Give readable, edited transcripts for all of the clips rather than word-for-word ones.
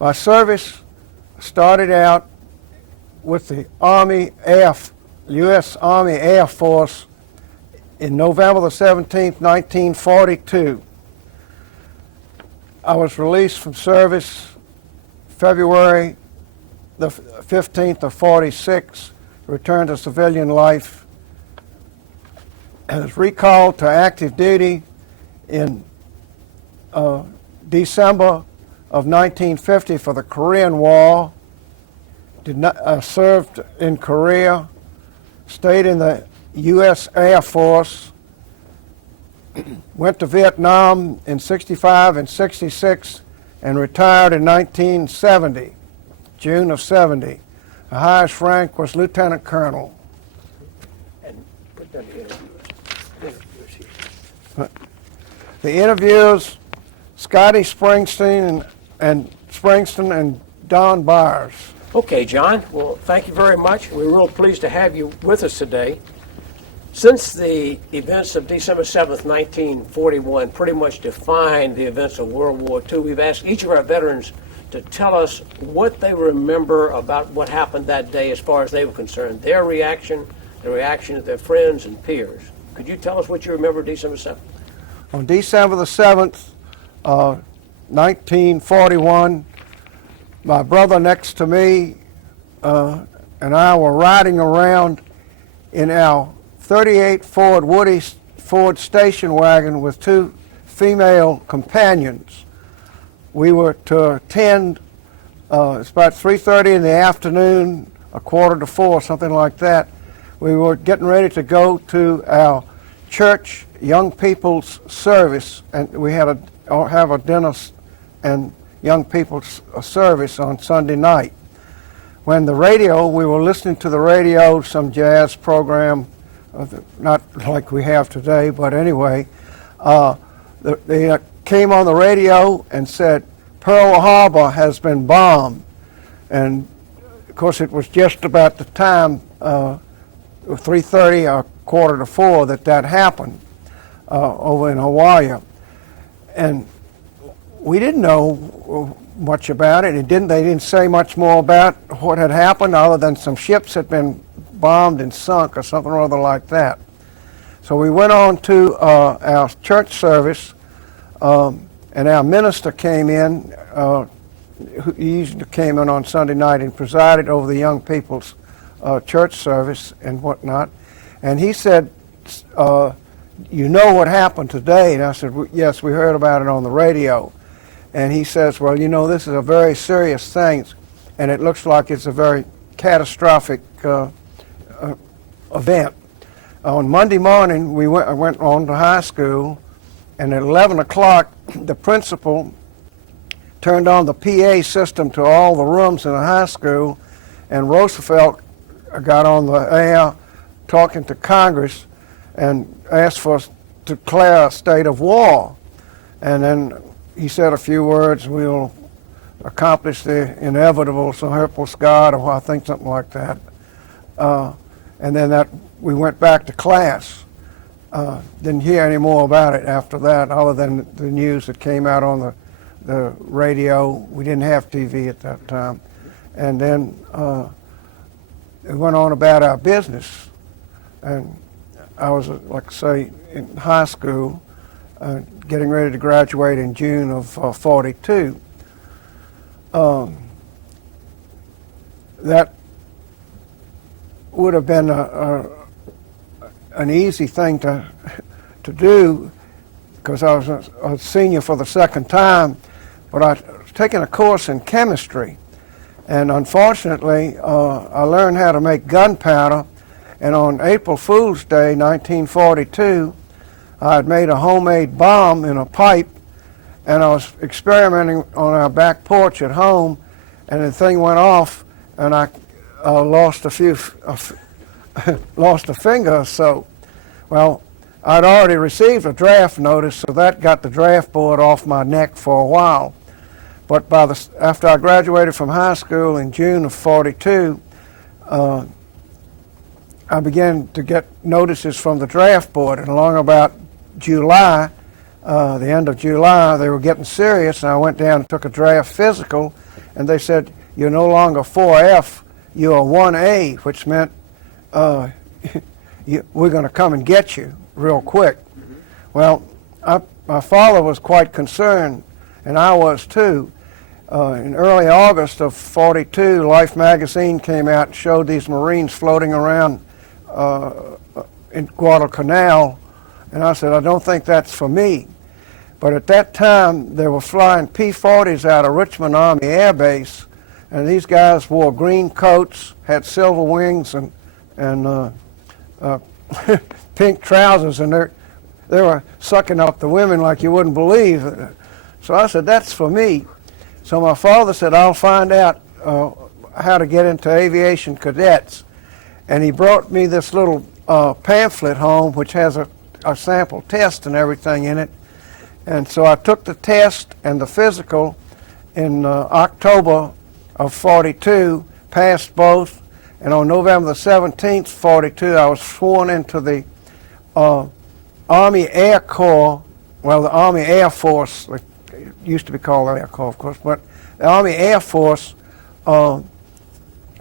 My service started out with the U.S. Army Air Force in November the 17th, 1942. I was released from service February the 15th of 46, returned to civilian life, and was recalled to active duty in December of 1950 for the Korean War. Served in Korea, stayed in the U.S. Air Force, went to Vietnam in 65 and 66, and retired in 1970, June of 70. The highest rank was Lieutenant Colonel. And put that in. The interviews, Scotty Springsteen and Don Byers. Okay, John. Well, thank you very much. We're real pleased to have you with us today. Since the events of December 7th, 1941 pretty much defined the events of World War II, we've asked each of our veterans to tell us what they remember about what happened that day as far as they were concerned, their reaction, the reaction of their friends and peers. Could you tell us what you remember December 7th? On December the 7th, 1941, my brother next to me and I were riding around in our 38 Ford station wagon with two female companions. We were to attend, it's about 3:30 in the afternoon, a quarter to 4, something like that. We were getting ready to go to our church young people's service, and we had have a dinner and young people's service on Sunday night. When the radio, we were listening to the radio, some jazz program, not like we have today, but anyway, they came on the radio and said, Pearl Harbor has been bombed. And of course it was just about the time, 3:30 or quarter to 4, that happened over in Hawaii. And we didn't know much about it. They didn't say much more about what had happened other than some ships had been bombed and sunk or something or other like that. So we went on to our church service, and our minister came in. He usually came in on Sunday night and presided over the young people's church service and whatnot. And he said, you know what happened today? And I said, yes, we heard about it on the radio. And he says, well, you know, this is a very serious thing, and it looks like it's a very catastrophic event. On Monday morning, I went on to high school, and at 11 o'clock, the principal turned on the PA system to all the rooms in the high school, and Roosevelt got on the air talking to Congress and asked for us to declare a state of war. And then he said a few words, we'll accomplish the inevitable, so help us God, or I think something like that. And then we went back to class. Didn't hear any more about it after that, other than the news that came out on the radio. We didn't have TV at that time. And then we went on about our business. And I was, like I say, in high school, getting ready to graduate in June of 42. That would have been an easy thing to do, because I was a senior for the second time, but I was taking a course in chemistry, and unfortunately I learned how to make gunpowder, and on April Fool's Day 1942 I had made a homemade bomb in a pipe, and I was experimenting on our back porch at home, and the thing went off, and I lost a finger or so. Well, I'd already received a draft notice, so that got the draft board off my neck for a while. But after I graduated from high school in June of 42, I began to get notices from the draft board, and along about July, the end of July, they were getting serious, and I went down and took a draft physical, and they said, you're no longer 4F, you're 1A, which meant we're going to come and get you real quick. Well, my father was quite concerned, and I was too. In early August of '42, Life magazine came out and showed these Marines floating around in Guadalcanal, and I said, I don't think that's for me. But at that time, they were flying P-40s out of Richmond Army Air Base, and these guys wore green coats, had silver wings, and pink trousers, and they were sucking up the women like you wouldn't believe. So I said, that's for me. So my father said, I'll find out how to get into aviation cadets. And he brought me this little pamphlet home, which has a sample test and everything in it. And so I took the test and the physical in October of '42, passed both, and on November the 17th, '42, I was sworn into the Army Air Corps, well, the Army Air Force, it used to be called the Air Corps, of course, but the Army Air Force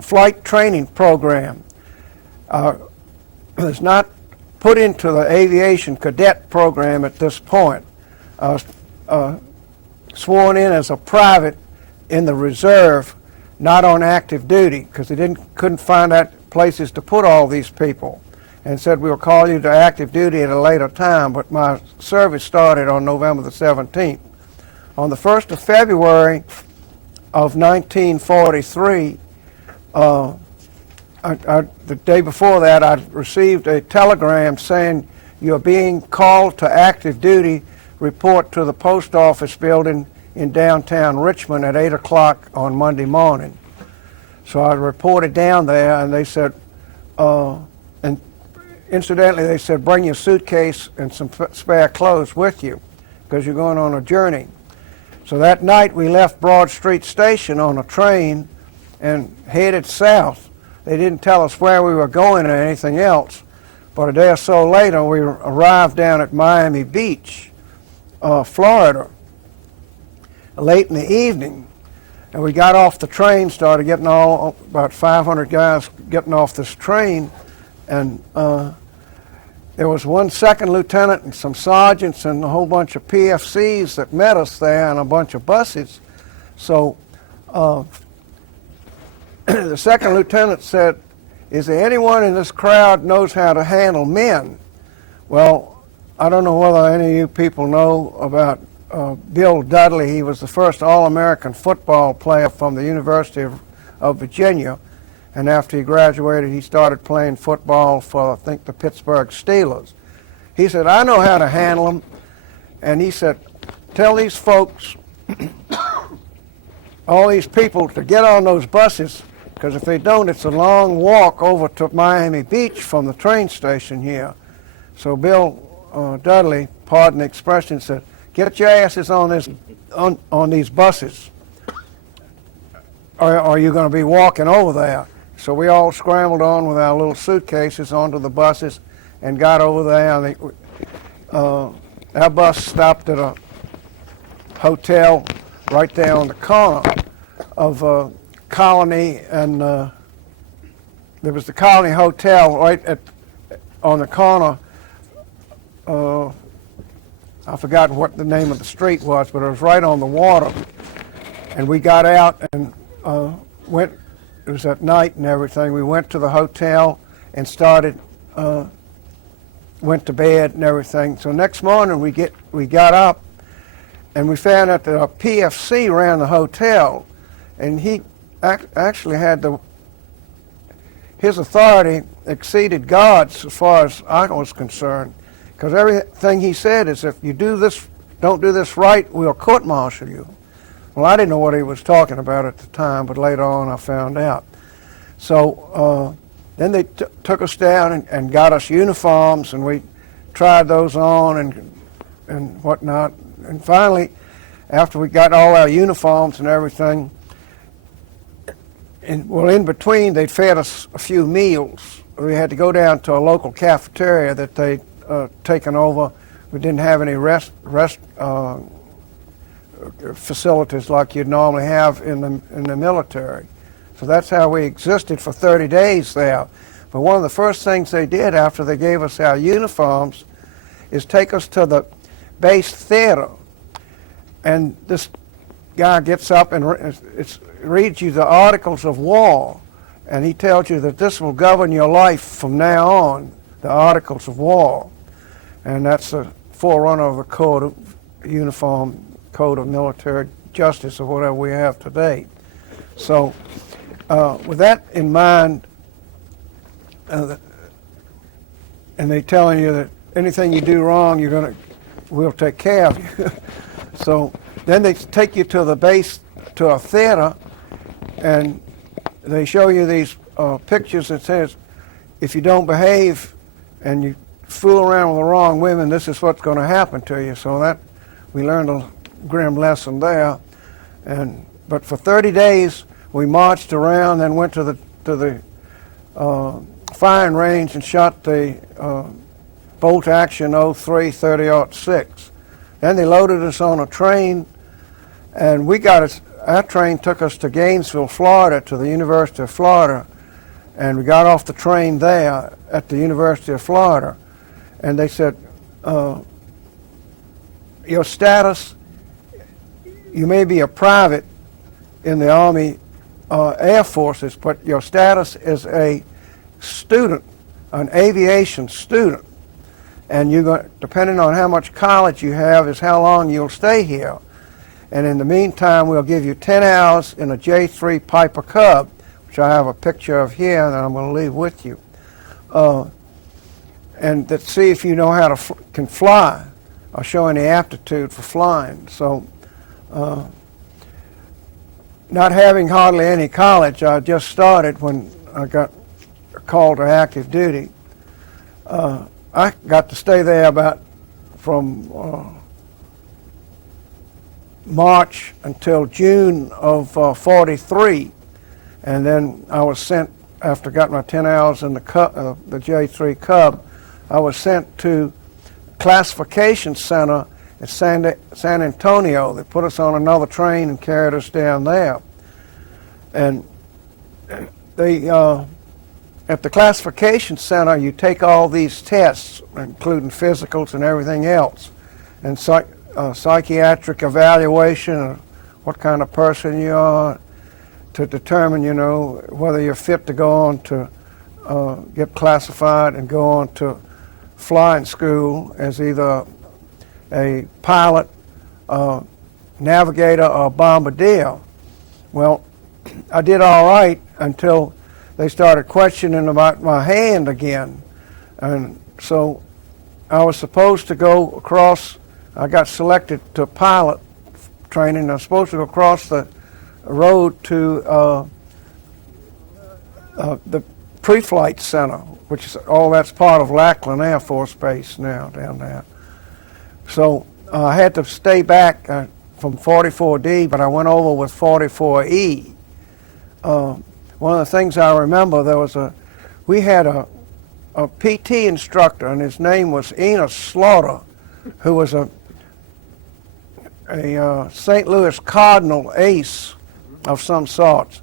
flight training program. It's not put into the aviation cadet program at this point. I was sworn in as a private in the reserve, not on active duty, because they couldn't find out places to put all these people, and said we'll call you to active duty at a later time. But my service started on November the 17th. On the 1st of February of 1943, the day before that, I received a telegram saying, you're being called to active duty. Report to the post office building in downtown Richmond at 8 o'clock on Monday morning. So I reported down there, and they said, and incidentally, they said, bring your suitcase and some spare clothes with you, because you're going on a journey. So that night, we left Broad Street Station on a train and headed south. They didn't tell us where we were going or anything else, but a day or so later, we arrived down at Miami Beach, Florida, late in the evening, and we got off the train, started getting about 500 guys getting off this train, and there was one second lieutenant and some sergeants and a whole bunch of PFCs that met us there, and a bunch of buses. So the second lieutenant said, is there anyone in this crowd knows how to handle men? Well, I don't know whether any of you people know about Bill Dudley. He was the first All-American football player from the University of Virginia. And after he graduated, he started playing football for, I think, the Pittsburgh Steelers. He said, I know how to handle them. And he said, tell these folks, all these people, to get on those buses, because if they don't, it's a long walk over to Miami Beach from the train station here. So Bill Dudley, pardon the expression, said, get your asses on these buses, or you're going to be walking over there. So we all scrambled on with our little suitcases onto the buses and got over there. And our bus stopped at a hotel right there on the corner of Colony, and there was the Colony Hotel right on the corner. I forgot what the name of the street was, but it was right on the water. And we got out and went. It was at night and everything. We went to the hotel and went to bed and everything. So next morning we got up and we found out that a PFC ran the hotel, and he actually had his authority exceeded God's as far as I was concerned, because everything he said is, if you don't do this right, we'll court-martial you. Well, I didn't know what he was talking about at the time, but later on I found out. So then they took us down and got us uniforms, and we tried those on and whatnot. And finally, after we got all our uniforms and everything, in between, they'd fed us a few meals. We had to go down to a local cafeteria that they'd taken over. We didn't have any facilities like you'd normally have in the military. So that's how we existed for 30 days there. But one of the first things they did after they gave us our uniforms is take us to the base theater. And this guy gets up and reads you the Articles of War. And he tells you that this will govern your life from now on, the Articles of War. And that's the forerunner of the Code of Uniform, Code of Military Justice, or whatever we have today. So with that in mind, and they telling you that anything you do wrong, we'll take care of you. So then they take you to the base, to a theater, and they show you these pictures that says, if you don't behave and you fool around with the wrong women, this is what's going to happen to you. So that we learned a grim lesson there. But for 30 days we marched around, then went to the firing range and shot the bolt action 03 30-06. Then they loaded us on a train, and our train took us to Gainesville, Florida, to the University of Florida, and we got off the train there at the University of Florida, and they said, your status, you may be a private in the Army Air Forces, but your status is a student, an aviation student, and depending on how much college you have is how long you'll stay here. And in the meantime, we'll give you 10 hours in a J3 Piper Cub, which I have a picture of here that I'm going to leave with you. And to see if you know how to can fly, or show any aptitude for flying. So, not having hardly any college, I just started when I got called to active duty. I got to stay there from March until June of 43, and then I was sent, after I got my 10 hours in the J3 Cub, I was sent to classification center at San Antonio. They put us on another train and carried us down there. And they, at the classification center, you take all these tests, including physicals and everything else, and psychiatric evaluation of what kind of person you are, to determine, whether you're fit to go on to get classified and go on to flying school as either a pilot, navigator, or bombardier. Well, I did all right until they started questioning about my hand again. And so I was supposed to go across, I got selected to pilot training. I was supposed to go across the road to the pre-flight center, which is that's part of Lackland Air Force Base now down there. So I had to stay back from 44D, but I went over with 44E. One of the things I remember, we had a PT instructor, and his name was Enos Slaughter, who was a St. Louis Cardinal ace of some sorts.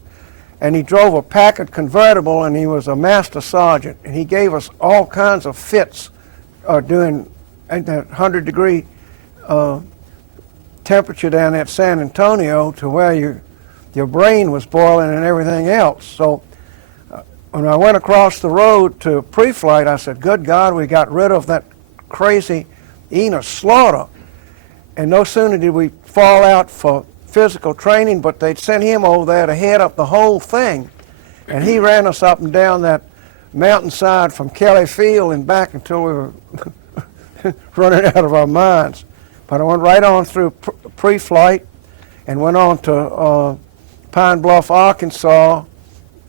And he drove a Packard convertible, and he was a master sergeant, and he gave us all kinds of fits doing at that 100-degree temperature down at San Antonio, to where your brain was boiling and everything else. So when I went across the road to pre-flight, I said, good God, we got rid of that crazy Enos Slaughter. And no sooner did we fall out for physical training, but they'd sent him over there to head up the whole thing. And he ran us up and down that mountainside from Kelly Field and back until we were running out of our minds. But I went right on through pre-flight and went on to Pine Bluff, Arkansas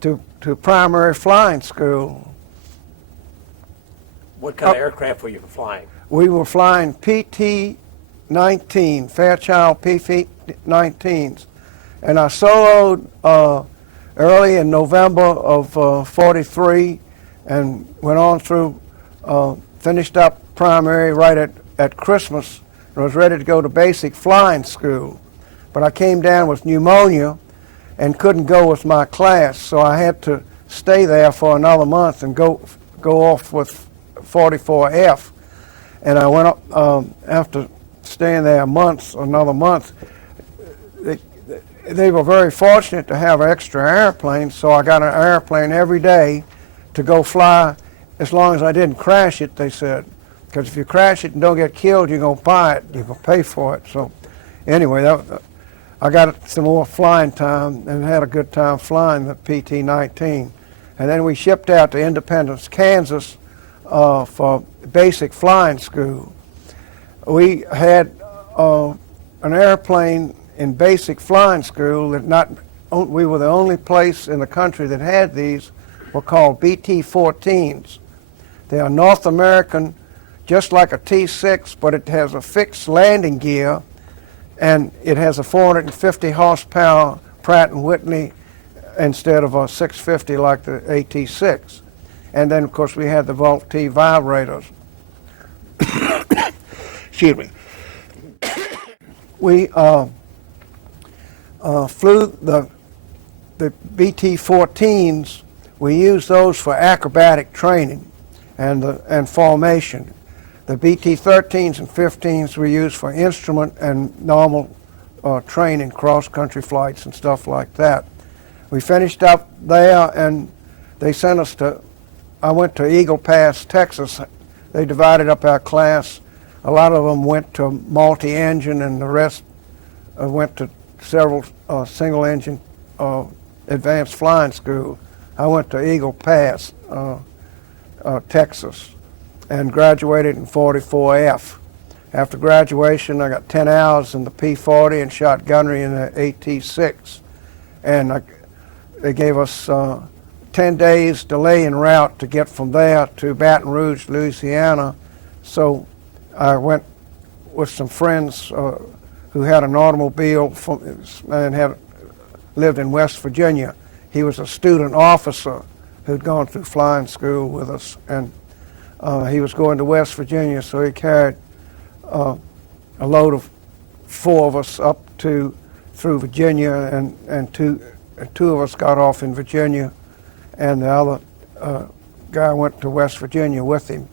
to primary flying school. What kind of aircraft were you flying? We were flying PT-19, Fairchild PT-19s. And I soloed early in November of 43 and went on through, finished up primary right at Christmas, and was ready to go to basic flying school. but I came down with pneumonia and couldn't go with my class, so I had to stay there for another month and go off with 44F. And I went up after staying there another month. They were very fortunate to have extra airplanes, so I got an airplane every day to go fly as long as I didn't crash it, they said. Because if you crash it and don't get killed, you're going to buy it, you're going to pay for it. So anyway, I got some more flying time and had a good time flying the PT-19. And then we shipped out to Independence, Kansas for basic flying school. We had an airplane in basic flying school that we were the only place in the country that had these, were called BT-14s. They are North American, just like a T-6, but it has a fixed landing gear, and it has a 450 horsepower Pratt & Whitney instead of a 650 like the AT-6. And then, of course, we had the Volt-T vibrators. Excuse me. We flew the BT-14s. We used those for acrobatic training and formation. The BT-13s and 15s we used for instrument and normal training, cross-country flights and stuff like that. We finished up there, and they sent us I went to Eagle Pass, Texas. They divided up our class. A lot of them went to multi-engine, and the rest went to several single-engine advanced flying school. I went to Eagle Pass, Texas, and graduated in 44F. After graduation, I got 10 hours in the P-40 and shot gunnery in the AT-6. And they gave us 10 days delay en route to get from there to Baton Rouge, Louisiana. So I went with some friends who had an automobile and lived in West Virginia. He was a student officer who'd gone through flying school with us, and he was going to West Virginia, so he carried a load of 4 of us up through Virginia, and two of us got off in Virginia, and the other guy went to West Virginia with him.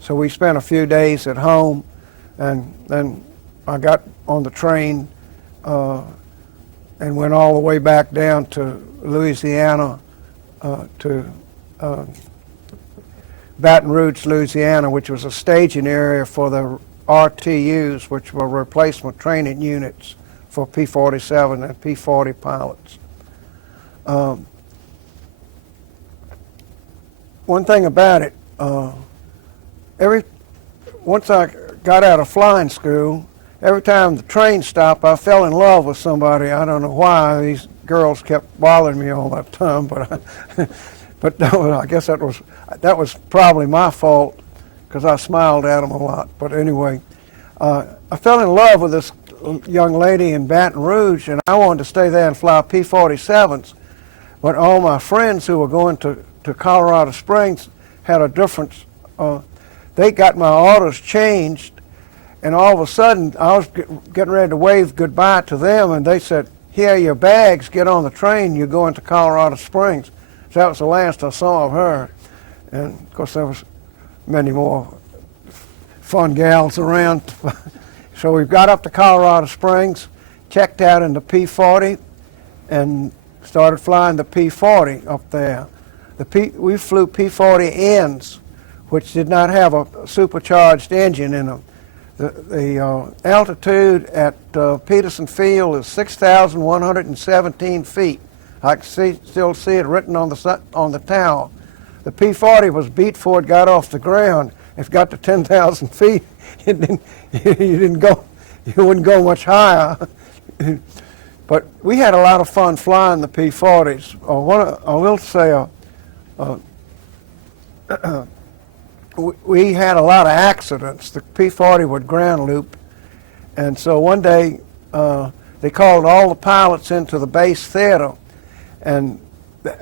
So we spent a few days at home, and then I got on the train and went all the way back down to Louisiana, to Baton Rouge, Louisiana, which was a staging area for the RTUs, which were replacement training units for P-47 and P-40 pilots. One thing about it, once I got out of flying school, every time the train stopped, I fell in love with somebody. I don't know why. These girls kept bothering me all that time, but I guess that was probably my fault, because I smiled at them a lot. But anyway, I fell in love with this young lady in Baton Rouge, and I wanted to stay there and fly P-47s. But all my friends who were going to Colorado Springs had a difference. They got my orders changed, and all of a sudden I was getting ready to wave goodbye to them, and they said, "Here are your bags, get on the train, you're going to Colorado Springs." So that was the last I saw of her. And of course there was many more fun gals around. So we got up to Colorado Springs, checked out in the P-40, and started flying the P-40 up there. We flew P-40Ns, which did not have a supercharged engine in them. The altitude at Peterson Field is 6,117 feet. I can still see it written on the tower. The P-40 was beat before it got off the ground. If it got to 10,000 feet, you wouldn't go much higher. But we had a lot of fun flying the P-40s. I will say we had a lot of accidents. The P-40 would ground loop, and so one day they called all the pilots into the base theater, and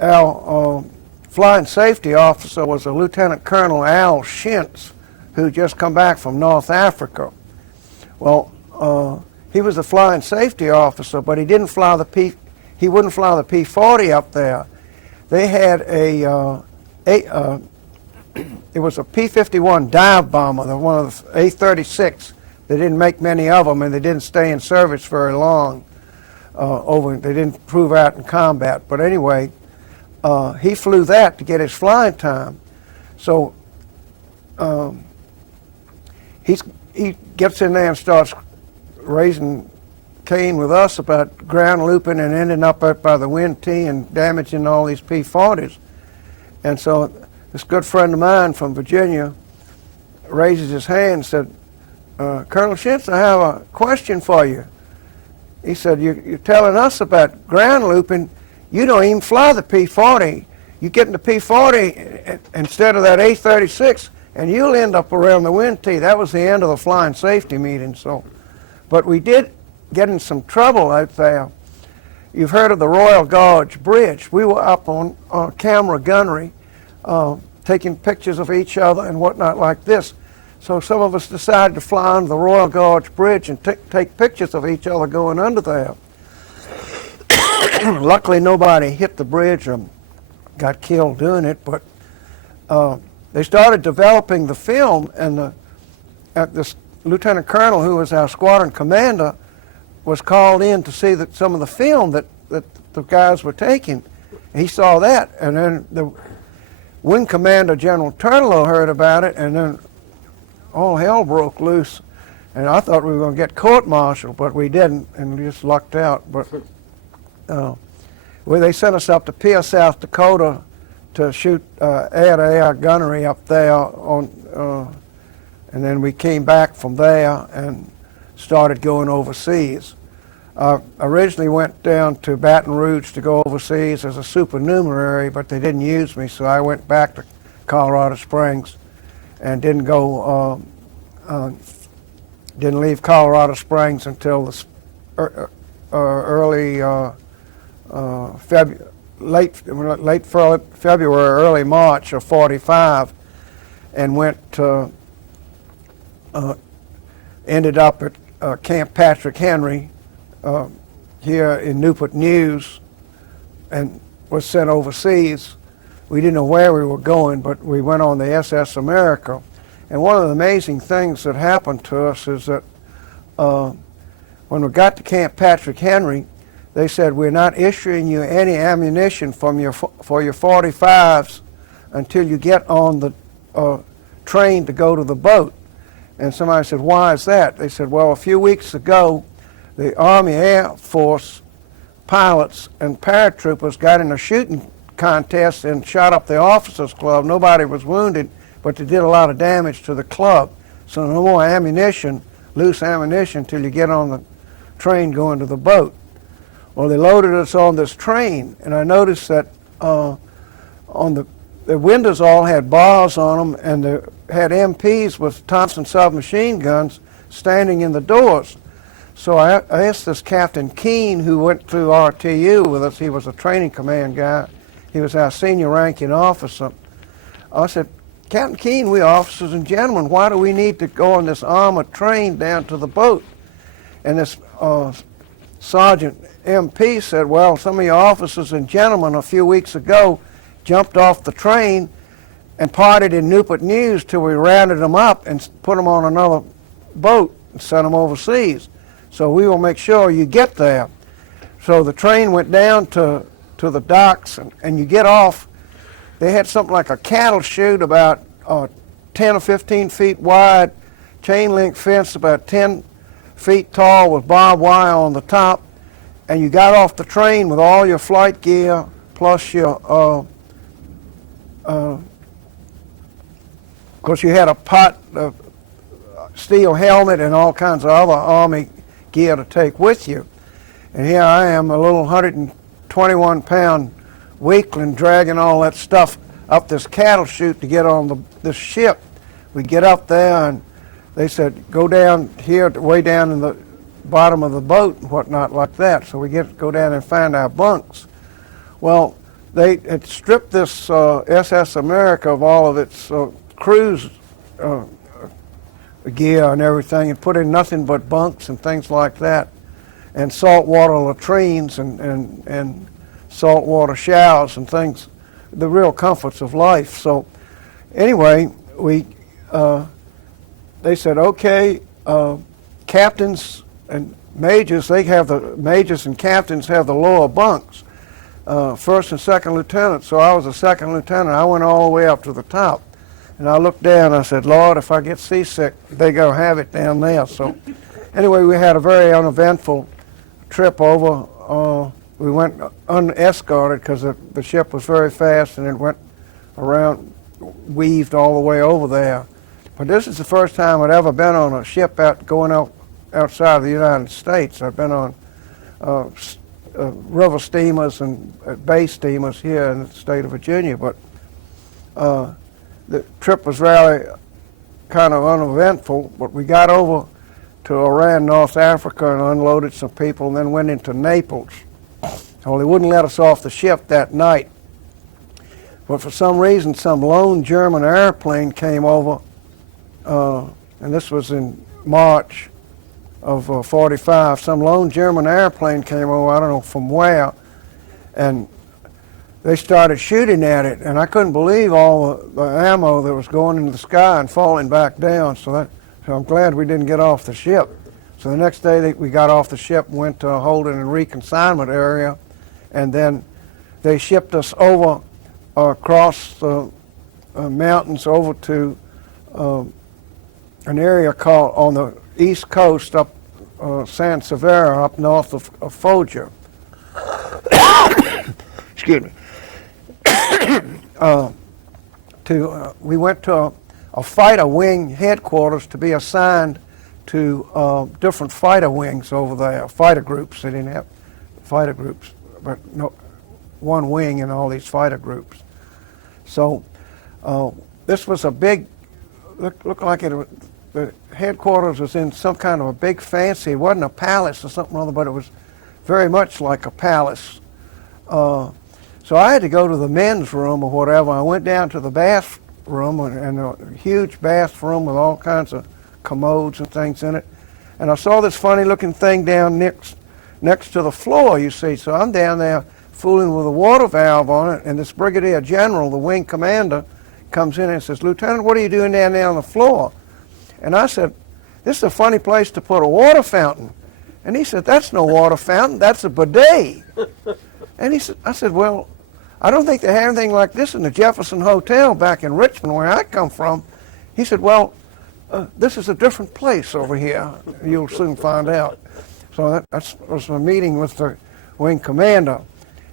our flying safety officer was a Lieutenant Colonel Al Shintz, who just come back from North Africa. Well, he was a flying safety officer, but he didn't fly he wouldn't fly the P-40 up there. They had it was a P-51 dive bomber, one of the A-36. They didn't make many of them, and they didn't stay in service very long. They didn't prove out in combat. But anyway, he flew that to get his flying time. So he gets in there and starts raising Cain with us about ground looping and ending up by the wind T and damaging all these P-40s. And so this good friend of mine from Virginia raises his hand and said, Colonel Shintz, I have a question for you. He said, you're telling us about ground looping. You don't even fly the P-40. You get in the P-40 instead of that A-36, and you'll end up around the wind T. That was the end of the flying safety meeting. So, but we did get in some trouble out there. You've heard of the Royal Gorge Bridge. We were up on camera gunnery, taking pictures of each other and whatnot like this. So some of us decided to fly under the Royal Gorge Bridge and take pictures of each other going under there. Luckily, nobody hit the bridge or got killed doing it, but they started developing the film, and this lieutenant colonel, who was our squadron commander, was called in to see some of the film that the guys were taking. He saw that, and then the wing commander, General Turtellow, heard about it, and then all hell broke loose. And I thought we were going to get court-martialed, but we didn't, and we just lucked out. But they sent us up to Pierre, South Dakota, to shoot air-to-air gunnery up there, and then we came back from there and started going overseas. Originally went down to Baton Rouge to go overseas as a supernumerary, but they didn't use me, so I went back to Colorado Springs and didn't leave Colorado Springs until the late February, early March of '45, and ended up at Camp Patrick Henry here in Newport News, and was sent overseas. We didn't know where we were going, but we went on the SS America. And one of the amazing things that happened to us is that when we got to Camp Patrick Henry, they said, we're not issuing you any ammunition for your 45s until you get on the train to go to the boat. And somebody said, why is that? They said, well, a few weeks ago, the Army Air Force pilots and paratroopers got in a shooting contest and shot up the officers' club. Nobody was wounded, but they did a lot of damage to the club. So no more ammunition, loose ammunition, till you get on the train going to the boat. Well, they loaded us on this train, and I noticed that on the windows all had bars on them, and they had MPs with Thompson submachine guns standing in the doors. So I asked this Captain Keene, who went through RTU with us. He was a training command guy. He was our senior ranking officer. I said, Captain Keene, we officers and gentlemen, why do we need to go on this armored train down to the boat? And this Sergeant MP said, well, some of your officers and gentlemen a few weeks ago jumped off the train and parted in Newport News till we rounded them up and put them on another boat and sent them overseas. So we will make sure you get there. So the train went down to the docks, and you get off. They had something like a cattle chute about 10 or 15 feet wide, chain link fence about 10 feet tall with barbed wire on the top, and you got off the train with all your flight gear plus your, of course you had a steel helmet and all kinds of other Army gear to take with you. And here I am, a little 121-pound weakling, dragging all that stuff up this cattle chute to get on this ship. We get up there, and they said, go down here, way down in the bottom of the boat and whatnot like that. So we go down and find our bunks. Well, they had stripped this SS America of all of its cruise gear and everything, and put in nothing but bunks and things like that, and saltwater latrines and saltwater showers and things, the real comforts of life. So anyway, they said, okay, captains and majors, majors and captains have the lower bunks, first and second lieutenants. So I was a second lieutenant. I went all the way up to the top. And I looked down and I said, Lord, if I get seasick, they go have it down there. So anyway, we had a very uneventful trip over. We went unescorted because the ship was very fast, and it went around, weaved all the way over there. But this is the first time I'd ever been on a ship going out outside of the United States. I've been on river steamers and bay steamers here in the state of Virginia, but the trip was really kind of uneventful. But we got over to Oran, North Africa, and unloaded some people, and then went into Naples. Well, they wouldn't let us off the ship that night. But for some reason, some lone German airplane came over, and this was in March of 45. Some lone German airplane came over, I don't know from where, and they started shooting at it, and I couldn't believe all the ammo that was going into the sky and falling back down. So I'm glad we didn't get off the ship. So the next day we got off the ship and went to a holding and reconsignment area, and then they shipped us over across the mountains over to an area called, on the east coast, up San Severo, up north of Foggia. Excuse me. We went to a fighter wing headquarters to be assigned to different fighter wings over there, fighter groups. They didn't have fighter groups, but no, one wing in all these fighter groups. So this was a big, looked like the headquarters was in some kind of a big fancy, it wasn't a palace or something other, but it was very much like a palace. So I had to go to the men's room or whatever. I went down to the bathroom, and a huge bathroom with all kinds of commodes and things in it. And I saw this funny looking thing down next to the floor, you see. So I'm down there fooling with a water valve on it, and this brigadier general, the wing commander, comes in and says, Lieutenant, what are you doing down there on the floor? And I said, this is a funny place to put a water fountain. And he said, that's no water fountain, that's a bidet. And I said, well, I don't think they have anything like this in the Jefferson Hotel back in Richmond, where I come from. He said, well, this is a different place over here. You'll soon find out. So that was a meeting with the wing commander.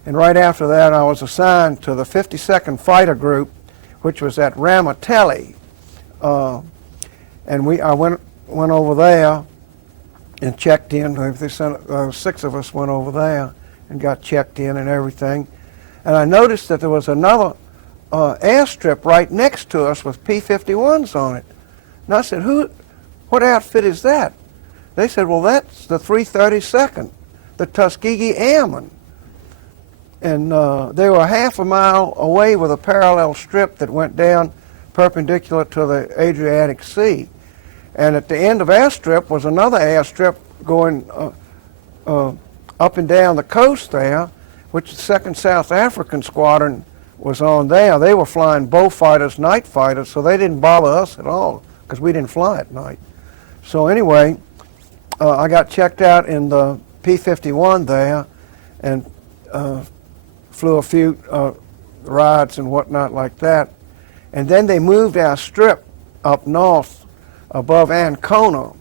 And right after that, I was assigned to the 52nd Fighter Group, which was at Ramitelli. And I went over there and checked in. They sent, 6 of us went over there and got checked in and everything. And I noticed that there was another airstrip right next to us with P-51s on it. And I said, what outfit is that? They said, well, that's the 332nd, the Tuskegee Airmen. And they were half a mile away with a parallel strip that went down perpendicular to the Adriatic Sea. And at the end of airstrip was another airstrip going up and down the coast there, which the 2nd South African Squadron was on there. They were flying Beaufighters, night fighters, so they didn't bother us at all because we didn't fly at night. So anyway, I got checked out in the P-51 there and flew a few rides and whatnot like that. And then they moved our strip up north above Ancona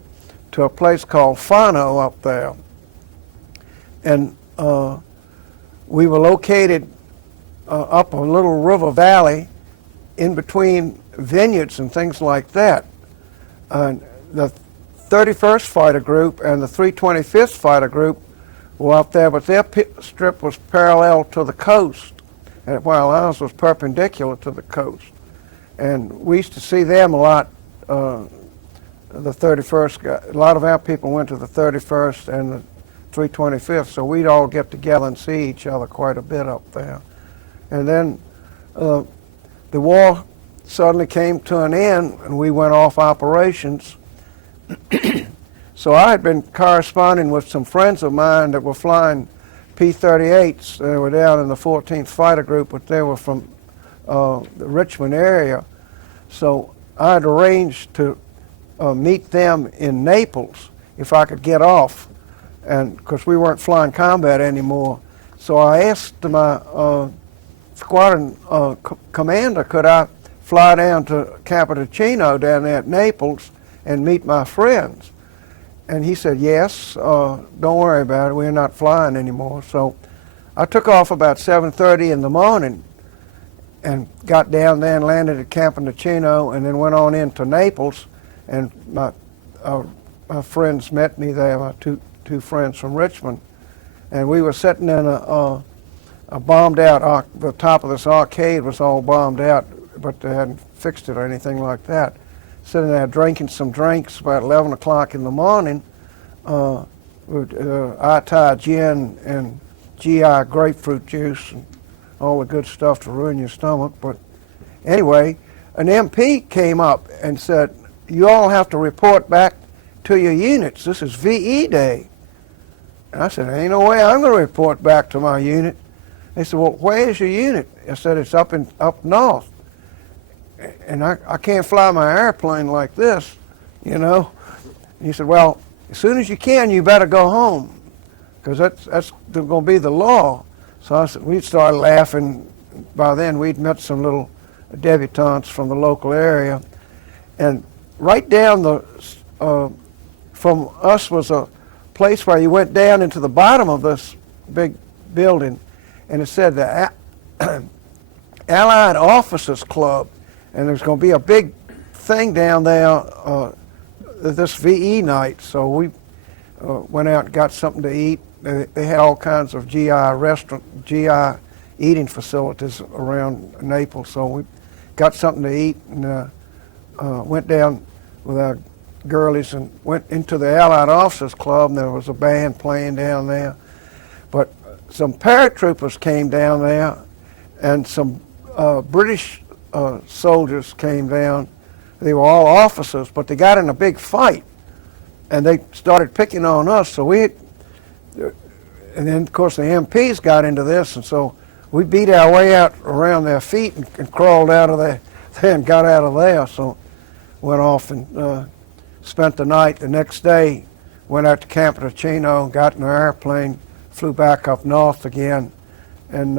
to a place called Fano up there. And we were located up a little river valley in between vineyards and things like that. The 31st Fighter Group and the 325th Fighter Group were up there, but their strip was parallel to the coast, while ours was perpendicular to the coast. And we used to see them a lot, the 31st, a lot of our people went to the 31st and the 325th, so we'd all get together and see each other quite a bit up there. And then the war suddenly came to an end, and we went off operations, So I had been corresponding with some friends of mine that were flying P-38s. They were down in the 14th Fighter Group, but they were from the Richmond area. So I had arranged to meet them in Naples if I could get off, and because we weren't flying combat anymore. So I asked my squadron commander, could I fly down to Cappuccino down there at Naples and meet my friends? And he said, yes, don't worry about it, we're not flying anymore. So I took off about 7:30 in the morning and got down there and landed at Cappuccino and then went on into Naples, and my friends met me there, my two friends from Richmond, and we were sitting in a bombed out, the top of this arcade was all bombed out, but they hadn't fixed it or anything like that. Sitting there drinking some drinks about 11 o'clock in the morning, with Itai gin and GI grapefruit juice and all the good stuff to ruin your stomach. But anyway, an MP came up and said, you all have to report back to your units. This is VE Day. And I said, ain't no way I'm going to report back to my unit. They said, well, where's your unit? I said, it's up north. And I can't fly my airplane like this, you know. And he said, well, as soon as you can, you better go home, because that's going to be the law. So I said, we started laughing. By then, we'd met some little debutantes from the local area. And right down from us was a place where you went down into the bottom of this big building, and it said the Allied Officers Club. And there's going to be a big thing down there this VE night. So we went out and got something to eat. They had all kinds of GI eating facilities around Naples. So we got something to eat and went down with our girlies and went into the Allied Officers Club, and there was a band playing down there. But some paratroopers came down there, and some British soldiers came down. They were all officers, but they got in a big fight, and they started picking on us. So and then of course the MPs got into this, and so we beat our way out around their feet and crawled out of there and got out of there. So went off and spent the night. The next day went out to Cappuccino, got in an airplane, flew back up north again, and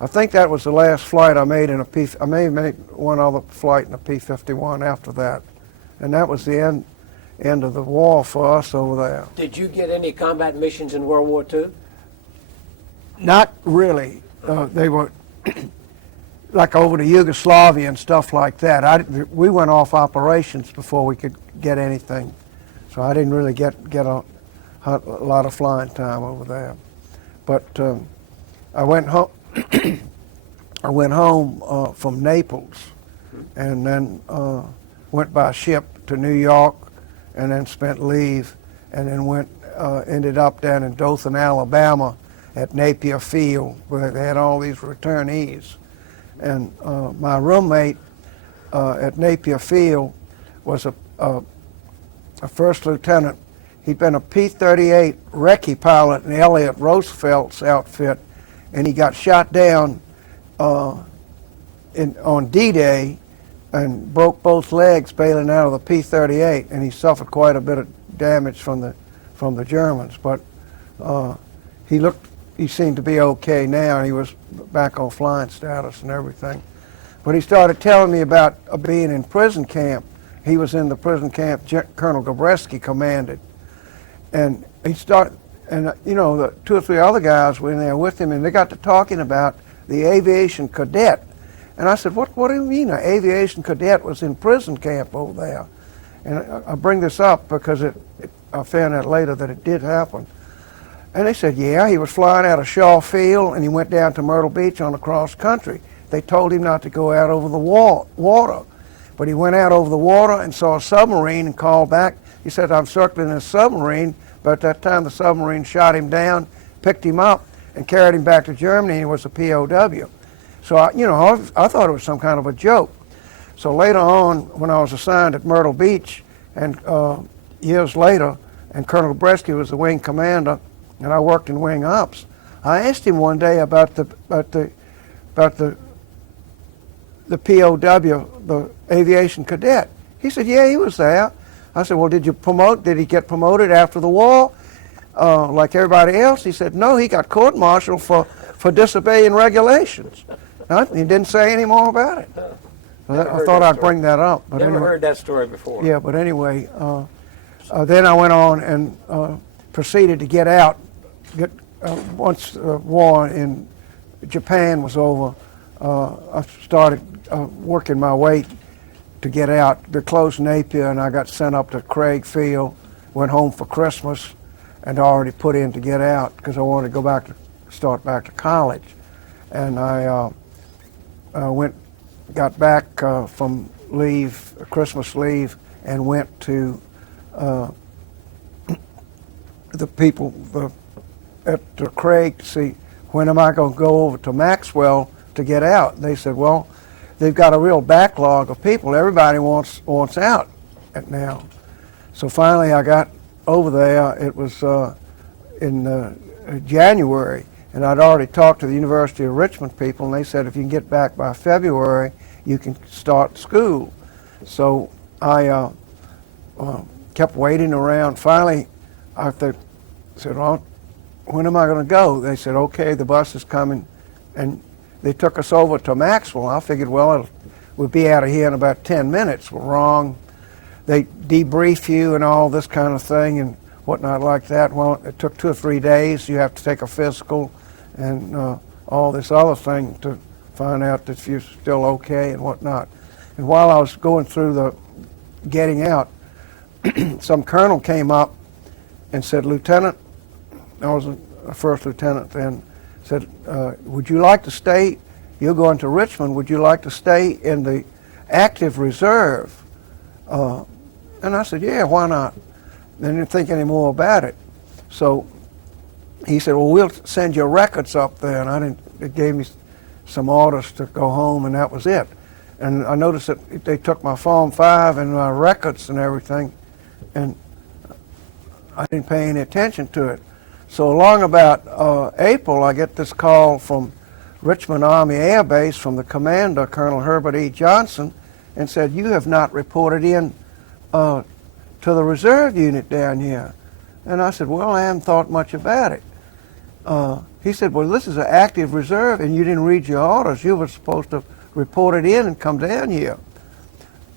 I think that was the last flight I made in a P. I may have made one other flight in a P-51 after that, and that was the end of the war for us over there. Did you get any combat missions in World War II? Not really. They were like over to Yugoslavia and stuff like that. We went off operations before we could get anything, so I didn't really get a lot of flying time over there. But I went home. I went home from Naples, and then went by ship to New York, and then spent leave, and then ended up down in Dothan, Alabama, at Napier Field, where they had all these returnees. And my roommate at Napier Field was a first lieutenant. He'd been a P-38 recce pilot in Elliott Roosevelt's outfit, and he got shot down on D-Day and broke both legs bailing out of the P-38, and he suffered quite a bit of damage from the Germans. But he seemed to be okay now, and he was back on flying status and everything. But he started telling me about being in prison camp. He was in the prison camp Colonel Gabreski commanded, and he started. And, you know, the 2 or 3 other guys were in there with him, and they got to talking about the aviation cadet. And I said, what do you mean an aviation cadet was in prison camp over there? And I bring this up because I found out later that it did happen. And they said, yeah, he was flying out of Shaw Field, and he went down to Myrtle Beach on the cross country. They told him not to go out over the water. But he went out over the water and saw a submarine and called back. He said, I'm circling a submarine. But at that time, the submarine shot him down, picked him up, and carried him back to Germany. He was a POW. So, I thought it was some kind of a joke. So later on, when I was assigned at Myrtle Beach, and years later, and Colonel Bresky was the wing commander, and I worked in wing ops. I asked him one day about the POW, the aviation cadet. He said, yeah, he was there. I said, well, did he get promoted after the war like everybody else? He said, no, he got court-martialed for disobeying regulations. He didn't say any more about it. I thought I'd bring that up. But Never anyway, heard that story before. yeah, but anyway, then I went on and proceeded to get out. Once the war in Japan was over, I started working my way to get out. They closed Napier, and I got sent up to Craig Field, went home for Christmas, and already put in to get out because I wanted to go back to start back to college. And I got back from leave, Christmas leave, and went to the people at the Craig to see when am I going to go over to Maxwell to get out. They said, well, they've got a real backlog of people. Everybody wants out now. So finally I got over there. It was in January, and I'd already talked to the University of Richmond people, and they said if you can get back by February, you can start school. So I kept waiting around. Finally, I said, well, when am I going to go? They said, okay, the bus is coming. And they took us over to Maxwell. I figured, well, we'll be out of here in about 10 minutes. We're wrong. They debrief you and all this kind of thing and whatnot like that. Well, it took 2 or 3 days. You have to take a physical and all this other thing to find out that you're still okay and whatnot. And while I was going through the getting out, some colonel came up and said, Lieutenant, I was a first lieutenant then, said, would you like to stay, you're going to Richmond, would you like to stay in the active reserve? And I said, yeah, why not? I didn't think any more about it. So he said, well, we'll send your records up there. And it gave me some orders to go home, and that was it. And I noticed that they took my Form 5 and my records and everything, and I didn't pay any attention to it. So along about April, I get this call from Richmond Army Air Base from the commander, Colonel Herbert E. Johnson, and said, you have not reported in to the reserve unit down here. And I said, well, I haven't thought much about it. He said, well, this is an active reserve, and you didn't read your orders. You were supposed to report it in and come down here.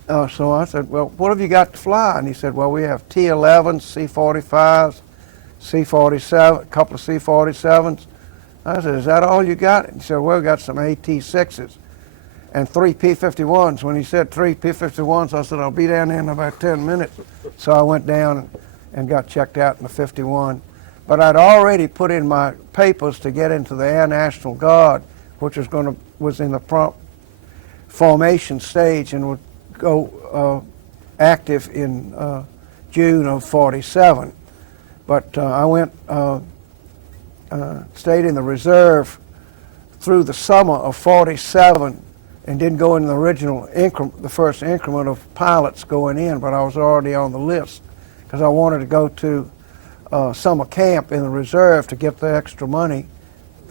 So I said, well, what have you got to fly? And he said, well, we have T-11s, C-45s, C-47, a couple of C-47s. I said, is that all you got? And he said, well, we got some AT-6s and 3 P-51s. When he said 3 P-51s, I said, I'll be down there in about 10 minutes. So I went down and got checked out in the 51. But I'd already put in my papers to get into the Air National Guard, which was in the prompt formation stage and would go active in June of '47. But I went, stayed in the reserve through the summer of '47 and didn't go in the original increment, the first increment of pilots going in, but I was already on the list because I wanted to go to summer camp in the reserve to get the extra money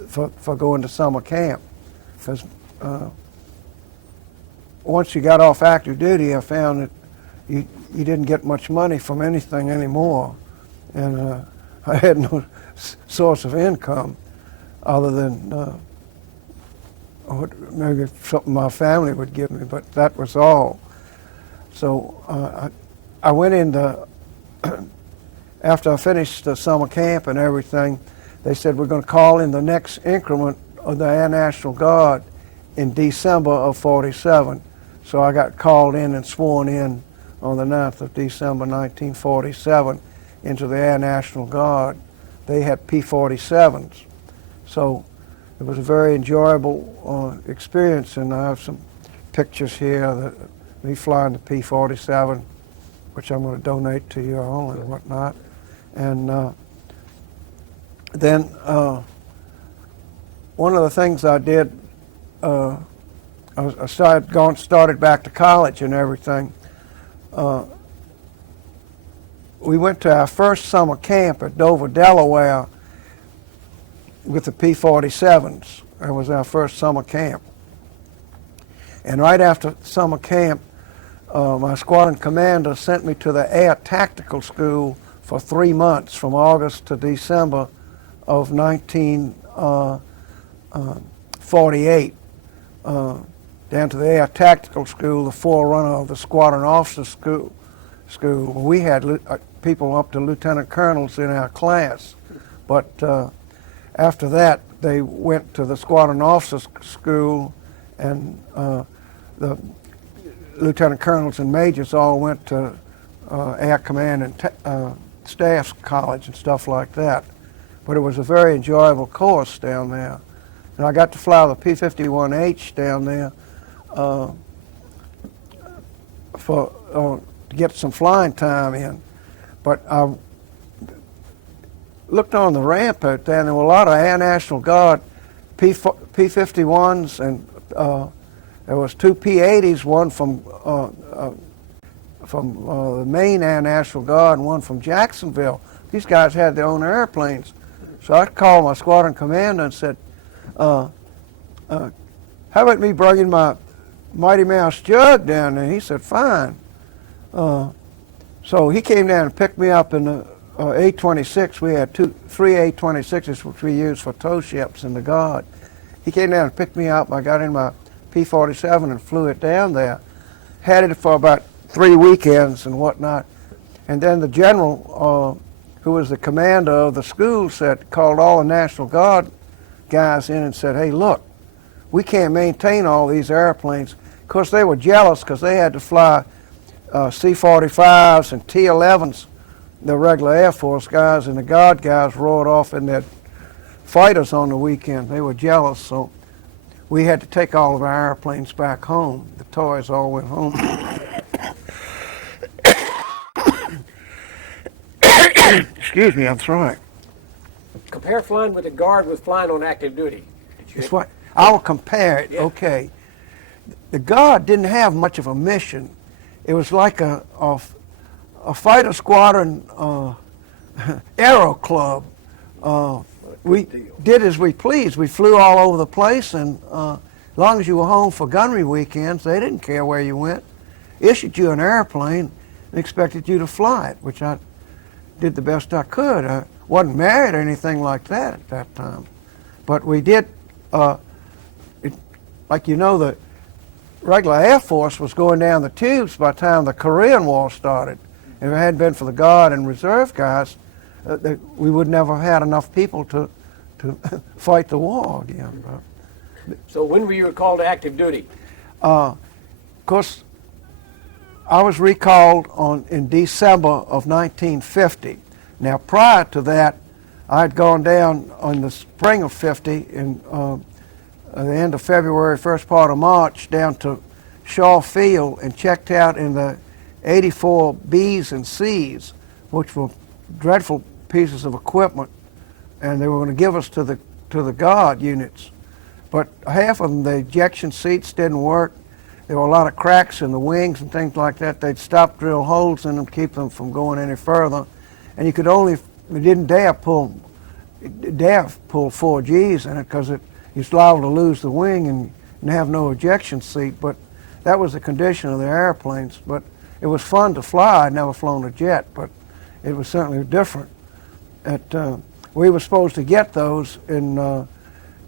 for going to summer camp. Because once you got off active duty, I found that you didn't get much money from anything anymore. And I had no source of income other than maybe something my family would give me, but that was all. So I went into, after I finished the summer camp and everything, they said we're going to call in the next increment of the Air National Guard in December of '47. So I got called in and sworn in on the 9th of December 1947 into the Air National Guard. They had P-47s. So it was a very enjoyable experience, and I have some pictures here of me flying the P-47, which I'm going to donate to you all and whatnot. And then one of the things I did, I started back to college and everything. we went to our first summer camp at Dover, Delaware with the P-47s. It was our first summer camp. And right after summer camp, my squadron commander sent me to the Air Tactical School for 3 months, from August to December of 1948, down to the Air Tactical School, the forerunner of the Squadron Officer School. We had people up to lieutenant colonels in our class, but after that they went to the Squadron Officer School, and the lieutenant colonels and majors all went to Air Command and Staff's College and stuff like that. But it was a very enjoyable course down there. And I got to fly the P-51H down there to get some flying time in. But I looked on the ramp out there, and there were a lot of Air National Guard P-51s, and there was 2 P-80s, one from the Maine Air National Guard and one from Jacksonville. These guys had their own airplanes. So I called my squadron commander and said, how about me bringing my Mighty Mouse Jug down there? He said, fine. So he came down and picked me up in the A-26. We had 3 A-26s, which we used for tow ships in the Guard. He came down and picked me up. I got in my P-47 and flew it down there. Had it for about 3 weekends and whatnot. And then the general, who was the commander of the school, called all the National Guard guys in and said, hey, look, we can't maintain all these airplanes. Of course, they were jealous because they had to fly C-45s and T-11s, the regular Air Force guys, and the Guard guys rode off in their fighters on the weekend. They were jealous, so we had to take all of our airplanes back home. The toys all went home. Excuse me, I'm throwing. Compare flying with the Guard with flying on active duty. It's what I'll compare it. Yeah. Okay, the Guard didn't have much of a mission. It was like a fighter squadron aero club. We did as we pleased. We flew all over the place, and as long as you were home for gunnery weekends, they didn't care where you went. Issued you an airplane and expected you to fly it, which I did the best I could. I wasn't married or anything like that at that time. But we did, like you know, the regular Air Force was going down the tubes by the time the Korean War started. If it hadn't been for the Guard and Reserve guys, we would never have had enough people to fight the war again. So when were you called to active duty? Of course, I was recalled in December of 1950. Now, prior to that, I had gone down in the spring of 50, in at the end of February, first part of March, down to Shaw Field and checked out in the 84 Bs and Cs, which were dreadful pieces of equipment, and they were going to give us to the Guard units. But half of them, the ejection seats didn't work. There were a lot of cracks in the wings and things like that. They'd stop drill holes in them, keep them from going any further. And you didn't dare pull 4Gs in it because you're liable to lose the wing and have no ejection seat. But that was the condition of the airplanes. But it was fun to fly. I'd never flown a jet, but it was certainly different. We were supposed to get those in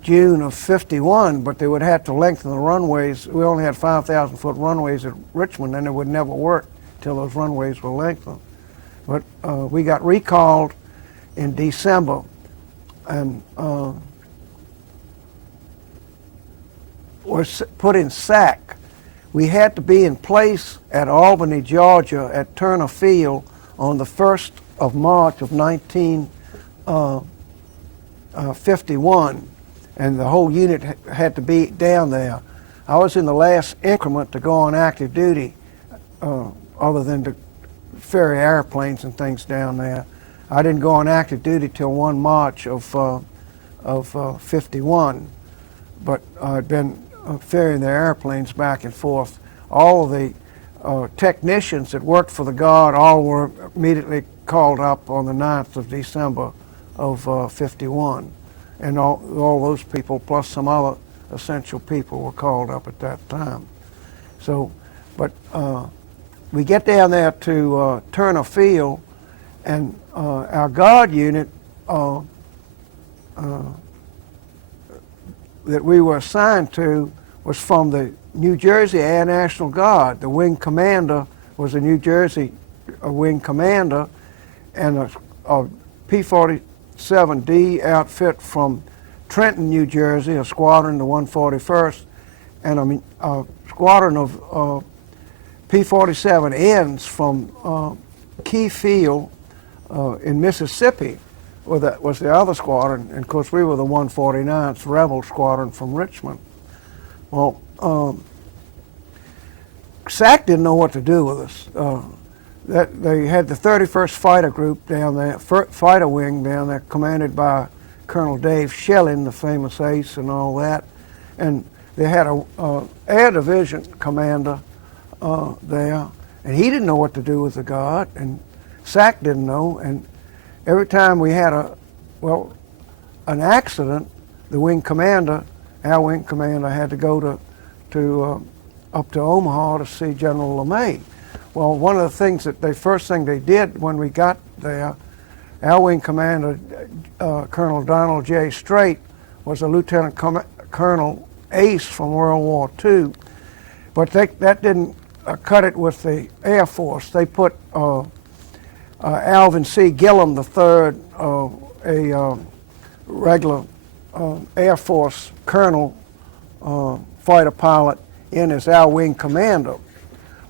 June of 51, but they would have to lengthen the runways. We only had 5,000-foot runways at Richmond, and it would never work till those runways were lengthened. But we got recalled in December, and was put in SAC. We had to be in place at Albany, Georgia, at Turner Field on the 1st of March of 1951. And the whole unit had to be down there. I was in the last increment to go on active duty, other than to ferry airplanes and things down there. I didn't go on active duty till 1 March of 51, but I'd been ferrying the airplanes back and forth. All of the technicians that worked for the Guard all were immediately called up on the 9th of December of 51. And all those people, plus some other essential people, were called up at that time. So, but we get down there to Turner Field, and our Guard unit that we were assigned to was from the New Jersey Air National Guard. The wing commander was a New Jersey wing commander, and a P-47D outfit from Trenton, New Jersey, a squadron, the 141st, and a squadron of P-47Ns from Key Field in Mississippi was the other squadron, and of course we were the 149th Rebel Squadron from Richmond. Well, SAC didn't know what to do with us. They had the 31st Fighter Group down there, Fighter Wing down there, commanded by Colonel Dave Schilling, the famous ace and all that, and they had a Air Division commander there, and he didn't know what to do with the Guard, and SAC didn't know, and every time we had an accident, the wing commander, our wing commander, had to go up to Omaha to see General LeMay. Well, one of the things first thing they did when we got there, our wing commander, Colonel Donald J. Strait, was a Lieutenant Colonel ace from World War II, but that didn't cut it with the Air Force. They put Alvin C. Gillum III, a regular Air Force colonel, fighter pilot, in as our wing commander.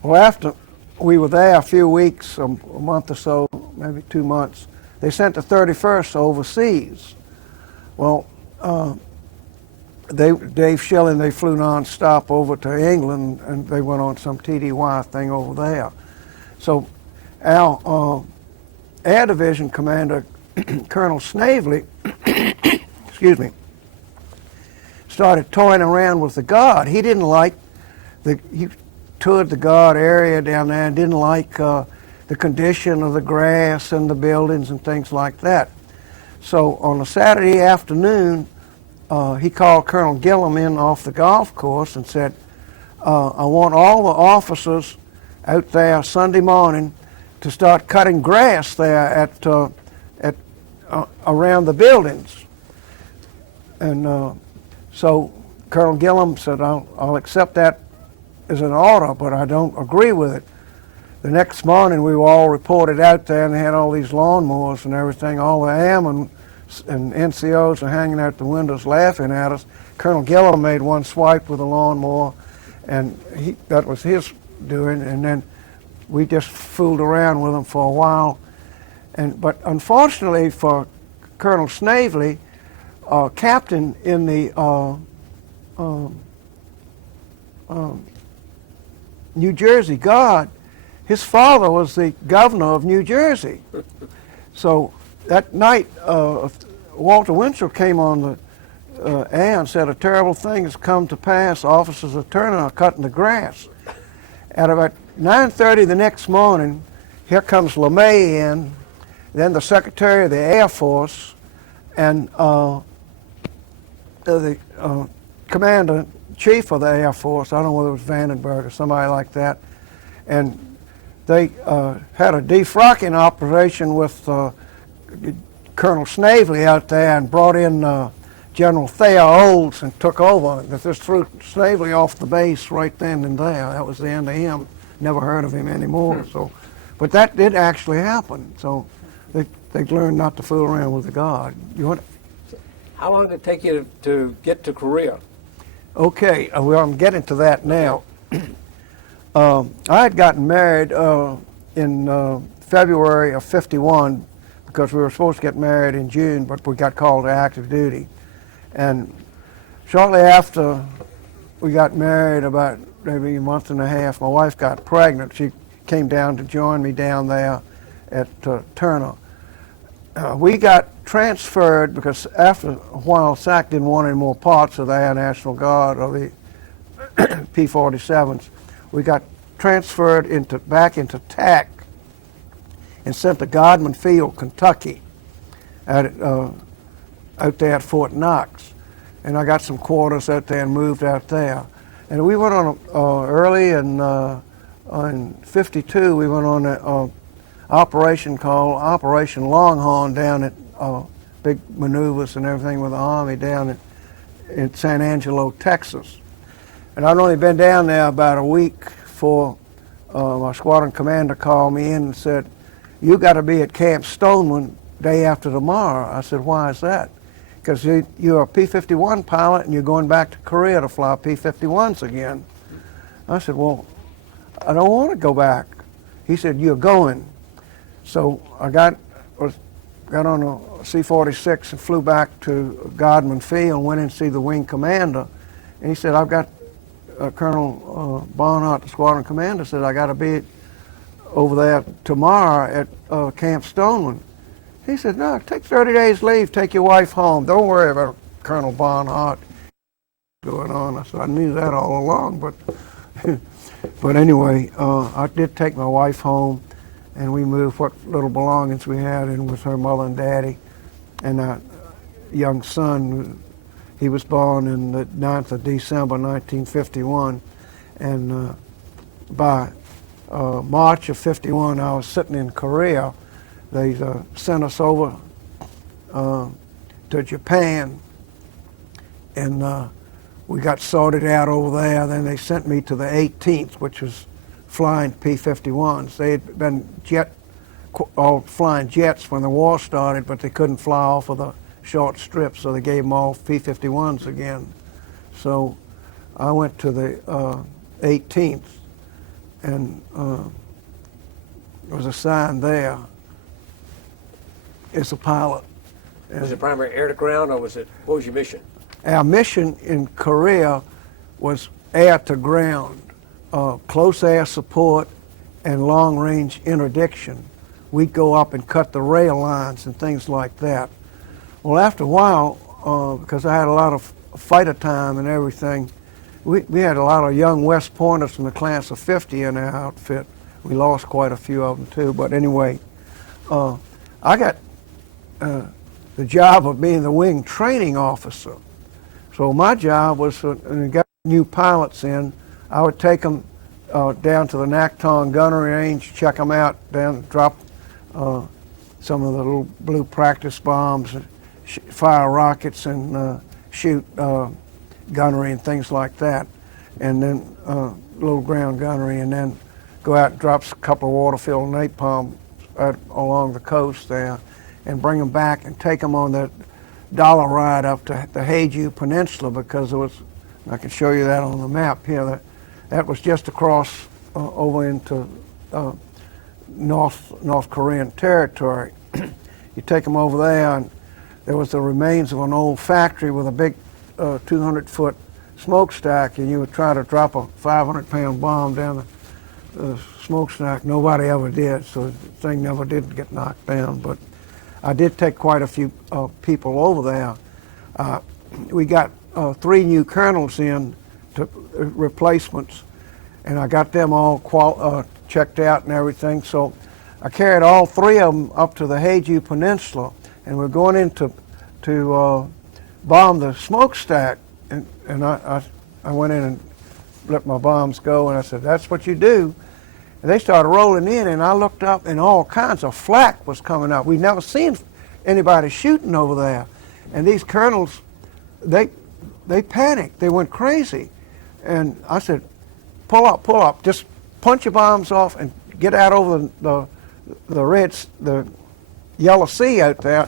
Well, after we were there a few weeks, a month or so, maybe 2 months, they sent the 31st overseas. Well, Dave Schilling, they flew non-stop over to England, and they went on some TDY thing over there. So our Air Division commander, Colonel Snavely, excuse me, started toying around with the Guard. He didn't like he toured the Guard area down there and didn't like the condition of the grass and the buildings and things like that. So on a Saturday afternoon, he called Colonel Gillum in off the golf course and said, I want all the officers out there Sunday morning to start cutting grass there around the buildings. And so Colonel Gillum said, I'll accept that as an order, but I don't agree with it. The next morning we were all reported out there, and they had all these lawnmowers and everything. All the airmen and NCOs are hanging out the windows laughing at us. Colonel Gillum made one swipe with a lawnmower, and that was his doing, and then we just fooled around with him for a while. But unfortunately for Colonel Snavely, captain in the New Jersey Guard, his father was the governor of New Jersey. So that night, Walter Winchell came on the air and said, a terrible thing has come to pass. Officers of Turner are cutting the grass. At about 9:30 the next morning, here comes LeMay in, then the Secretary of the Air Force, and the Commander Chief of the Air Force, I don't know whether it was Vandenberg or somebody like that, and they had a defrocking operation with Colonel Snavely out there and brought in General Thayer Olds and took over. They just threw Snavely off the base right then and there. That was the end of him. Never heard of him anymore. So, but that did actually happen. So they learned not to fool around with the Guard. How long did it take you to get to Korea? Okay, well, I'm getting to that now. I had gotten married in February of '51 because we were supposed to get married in June, but we got called to active duty. And shortly after we got married, about maybe a month and a half, my wife got pregnant. She came down to join me down there at Turner. We got transferred because after a while SAC didn't want any more parts of the Air National Guard or the P-47s. We got transferred back into TAC and sent to Godman Field, Kentucky, out there at Fort Knox. And I got some quarters out there and moved out there. And we went on early in '52. We went on an operation called Operation Longhorn down at big maneuvers and everything with the Army down in San Angelo, Texas. And I'd only been down there about a week before my squadron commander called me in and said, "You got to be at Camp Stoneman day after tomorrow." I said, "Why is that?" "Because you're a P-51 pilot and you're going back to Korea to fly P-51s again." I said, "Well, I don't want to go back." He said, "You're going." So I got on a C-46 and flew back to Godman Field and went in to see the wing commander. And he said, "I've got Colonel Barnhart, the squadron commander, said I got to be over there tomorrow at Camp Stoneman." He said, "No, take 30 days leave, take your wife home. Don't worry about Colonel Barnhart going on." I said, "I knew that all along, but anyway, I did take my wife home, and we moved what little belongings we had in with her mother and daddy, and a young son. He was born in the 9th of December, 1951, and by March of '51, I was sitting in Korea. They sent us over to Japan, and we got sorted out over there. Then they sent me to the 18th, which was flying P-51s. They had been all flying jets when the war started, but they couldn't fly off of the short strips, so they gave them all P-51s again. So I went to the 18th and was assigned there as a pilot. Was it primary air to ground, or what was your mission? Our mission in Korea was air to ground, close air support and long range interdiction. We'd go up and cut the rail lines and things like that. Well, after a while, because I had a lot of fighter time and everything, we had a lot of young West Pointers from the class of '50 in our outfit. We lost quite a few of them too, but anyway, I got the job of being the wing training officer. So my job was to get new pilots in. I would take them down to the Nakton gunnery range, check them out, then drop some of the little blue practice bombs, fire rockets, and shoot gunnery and things like that, and then little ground gunnery, and then go out and drop a couple of water-filled napalm along the coast there, and bring them back and take them on that dollar ride up to the Haeju Peninsula, because it was, I can show you that on the map here, that was just across over into North Korean territory. You take them over there, and there was the remains of an old factory with a big 200-foot smokestack, and you would try to drop a 500-pound bomb down the smokestack. Nobody ever did, so the thing never did get knocked down. But I did take quite a few people over there. We got 3 new colonels in to replacements, and I got them all checked out and everything. So I carried all 3 of them up to the Haeju Peninsula, and we're going in to bomb the smokestack. And I went in and let my bombs go, and I said, "That's what you do." And they started rolling in, and I looked up, and all kinds of flak was coming up. We'd never seen anybody shooting over there. And these colonels, they panicked. They went crazy. And I said, pull up. Just punch your bombs off and get out over the Yellow Sea out there.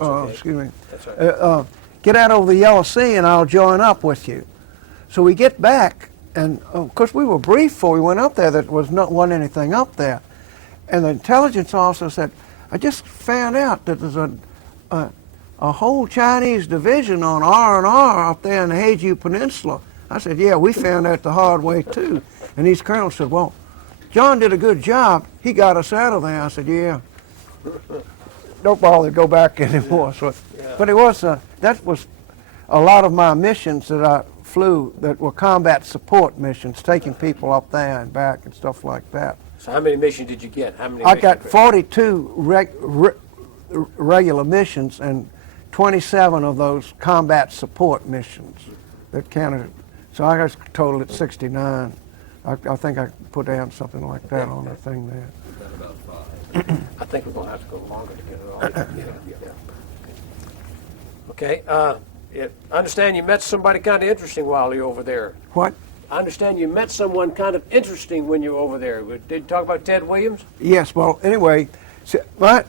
Okay. Excuse me. That's right. Get out over the Yellow Sea, and I'll join up with you. So we get back, and of course we were briefed before we went up there that wasn't anything up there. And the intelligence officer said, "I just found out that there's a whole Chinese division on R&R up there in the Haeju Peninsula." I said, "Yeah, we found that the hard way too." And these colonels said, "Well, John did a good job. He got us out of there." I said, "Yeah. Don't bother to go back anymore." So, but it was that was a lot of my missions that I flew that were combat support missions, taking people up there and back and stuff like that. So how many missions did you get? How many I missions? got 42 regular missions and 27 of those combat support missions that counted. So I got total at 69. I think I put down something like that on the thing there. I think we're going to have to go longer to get it all. Yeah. Okay. I understand you met somebody kind of interesting while you were over there. What? I understand you met someone kind of interesting when you were over there. Did you talk about Ted Williams? Yes. Well, anyway, by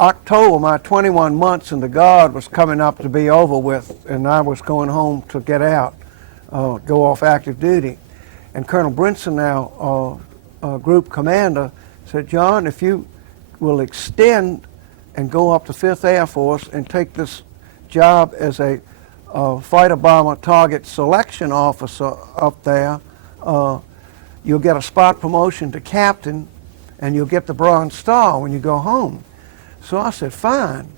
October, my 21 months in the Guard was coming up to be over with, and I was going home to get out, go off active duty. And Colonel Brinson, now group commander, said, John, if you will extend and go up to 5th Air Force and take this job as a fighter bomber target selection officer up there, you'll get a spot promotion to captain, and you'll get the Bronze Star when you go home. So I said, fine.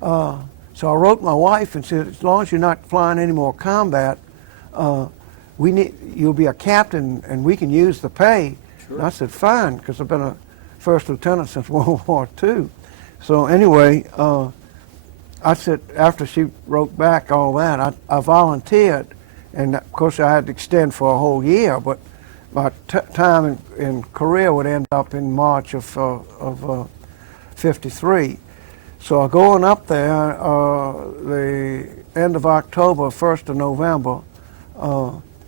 So I wrote my wife and said, as long as you're not flying any more combat, you'll be a captain and we can use the pay. Sure. And I said, fine, because I've been a first lieutenant since World War II. So anyway, I said, after she wrote back all that, I volunteered. And of course I had to extend for a whole year, but my time in Korea would end up in March of 53. So I'm going up there the end of October, 1st of November,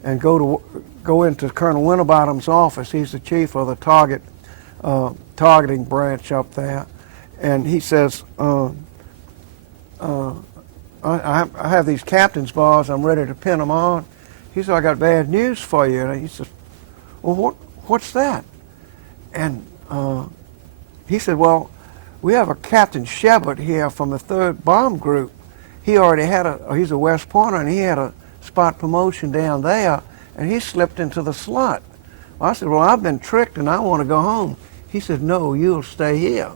and go into Colonel Winterbottom's office. He's the chief of the targeting branch up there, and he says, I have these captain's bars. I'm ready to pin them on. He said, I got bad news for you. And he says, well, what's that? And he said, well, we have a Captain Shepard here from the 3rd Bomb Group. He already had he's a West Pointer, and he had a spot promotion down there, and he slipped into the slot. Well, I said, well, I've been tricked, and I want to go home. He said, no, you'll stay here.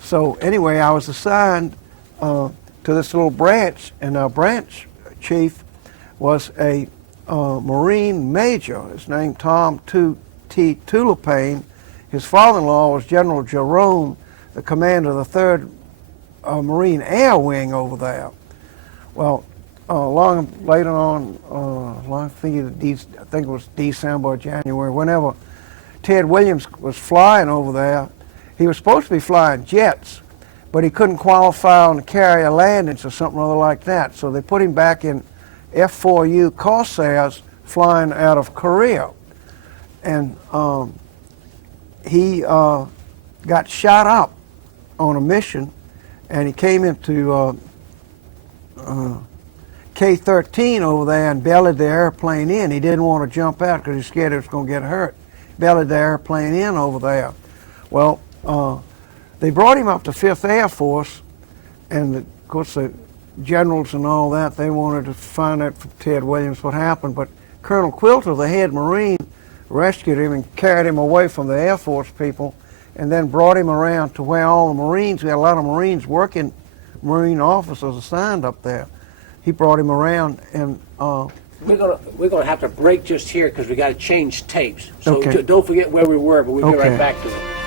So anyway, I was assigned to this little branch, and our branch chief was a Marine major. His name Tom T. Tulipaine. His father-in-law was General Jerome, the commander of the 3rd Marine Air Wing over there. Well, later on, I think it was December or January, whenever Ted Williams was flying over there, he was supposed to be flying jets, but he couldn't qualify on the carrier landings or something other like that. So they put him back in F-4U Corsairs flying out of Korea. And he got shot up on a mission, and he came into K-13 over there and bellied the airplane in. He didn't want to jump out because he was scared he was going to get hurt. Bellied the airplane in over there. Well, they brought him up to 5th Air Force, and of course the generals and all that, they wanted to find out from Ted Williams what happened, but Colonel Quilter, the head Marine, rescued him and carried him away from the Air Force people, and then brought him around to where all the Marines, we had a lot of Marines working, Marine officers assigned up there. He brought him around, and we're gonna have to break just here because we got to change tapes. So okay. Don't forget where we were, but we'll be Okay. right back to it.